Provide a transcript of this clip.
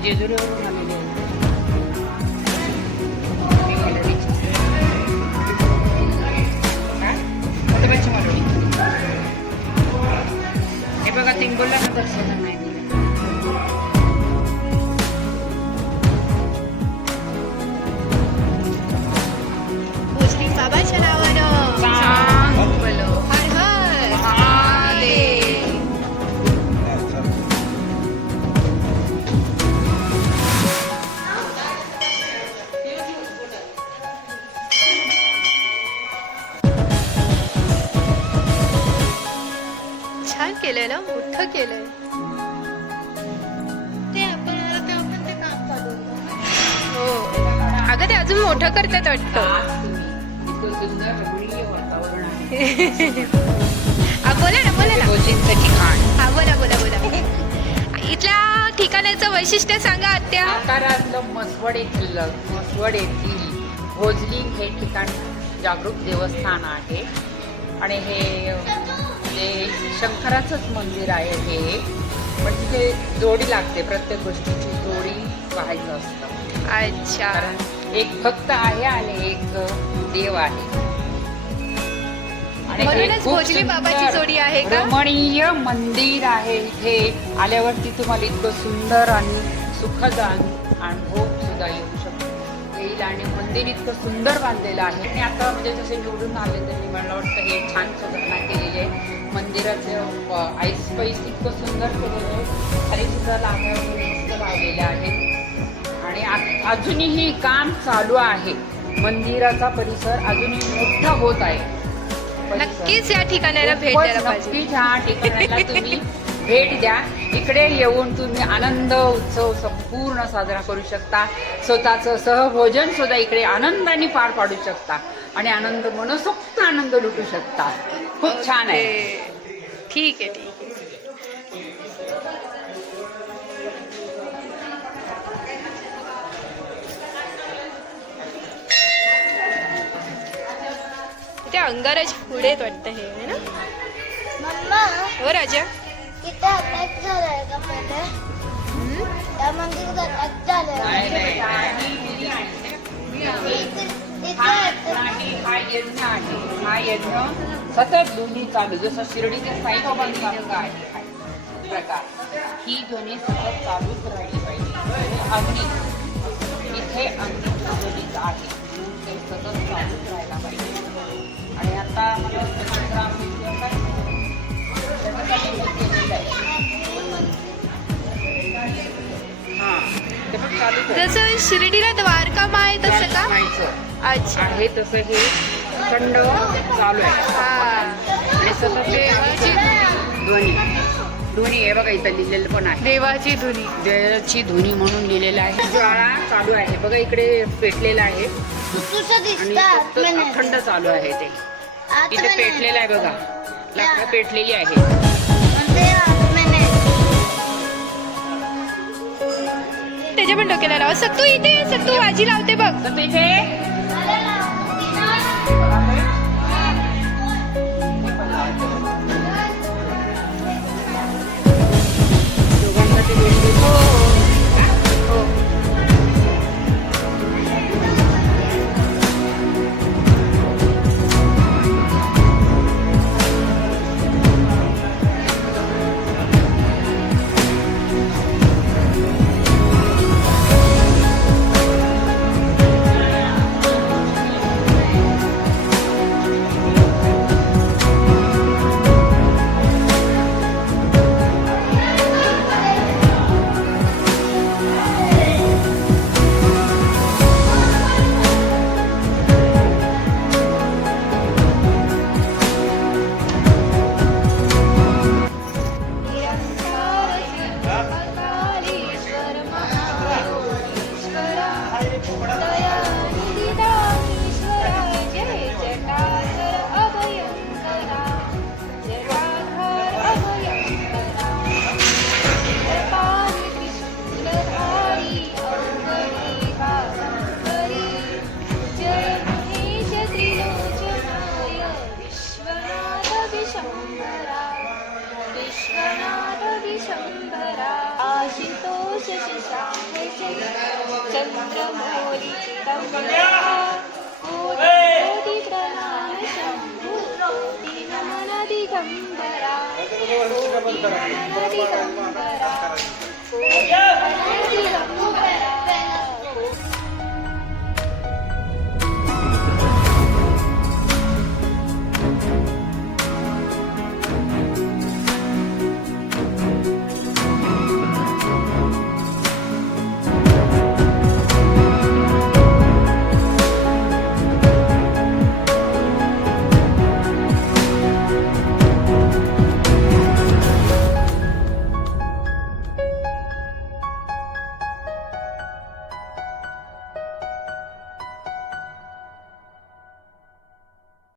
जेजुरीवरून आलेले हे बघा तिंबोला दर्शन नाही बाबाच्या नावानं हर हर महादेव. छान केलंय ना, मोठं केलंय. हो अगं ते अजून मोठं करतात वाटतं. बोला ना बोला ना. हा बोला बोला बोला. इथल्या ठिकाणाचं वैशिष्ट्य सांगा आत्या. साताऱ्यातलं मसवड येथील भोजली हे ठिकाण जागरूक देवस्थान आहे आणि हे म्हणजे शंकराचंच मंदिर आहे हे. पण तिथे जोडी लागते, प्रत्येक गोष्टीची जोडी पाहायचं असतं. अच्छा. कारण एक भक्त आहे आणि एक देव आहे. म्हणूनच भोजली बाबाची जोडी आहे का? रमणीय मंदिर आहे. इथे आल्यावरती तुम्हाला इतकं सुंदर आणि सुखद अनुभव सुद्धा येईल आणि मंदिर इतकं सुंदर बांधलेलं आहे. आणि आता म्हणजे जसे निवडून आले त्यांनी मला वाटतं हे छान सुधारणा केलेली आहे. मंदिराचं आईस पैस इतकं सुंदर केलेलं आहे. खाली सुद्धा लागायला लावलेले आहेत आणि अजूनही काम चालू आहे. मंदिराचा परिसर अजूनही मोठा होत आहे. नक्कीच या ठिकाणाला भेट द्यायला पाहिजे. नक्कीच ह्या ठिकाणाला तुम्ही भेट द्या. इकडे येऊन तुम्ही आनंद उत्सव संपूर्ण साजरा करू शकता. स्वतःचं सहभोजन सुद्धा इकडे आनंदाने पार पाडू शकता आणि आनंद मनसोक्त आनंद लुटू शकता. खूप छान आहे. ठीक आहे ठीक आहे. ते अंगाराज पुढे वाटतं हे आहे ना. मम्मा हो राजा. इथे अटॅक झालाय का पहिले? त्या मंदिरात अटॅक झालाय. हा यज्ञ सतत दोन्ही चालू, जसं शिर्डीचे साईबाबांचा आहे प्रकार. ही ध्वनी सतत चालूच राहिली पाहिजे. अग्नी इथे अग्नी प्रज्वलित आहे, ते सतत चालूच राहायला पाहिजे. आणि आता मला जसं शिर्डीला द्वारका माय तसं का? अच्छा आहे तसं हे खंड चालू आहे. आणि सतत देवाची धुनी हे बघा इथं लिहिलेलं पण आहे. देवाची धुनी, देवाची धुनी म्हणून लिहिलेलं आहे. ज्वाळा चालू आहे बघा, इकडे पेटलेलं आहे आणि अखंड चालू आहे. ते इथे पेटलेलं आहे बघा, लाकडं पेटलेली आहे. त्याच्या पण डोक्याला लावा. सत्तू इथे, सत्तू आजी लावते बघ. तर इथे आशिषा हे चंद्रमौली चिदंबरा कोटी प्रणाम शंभू कोटी नमन दिगंबरा कोटी नमन दिगंबरा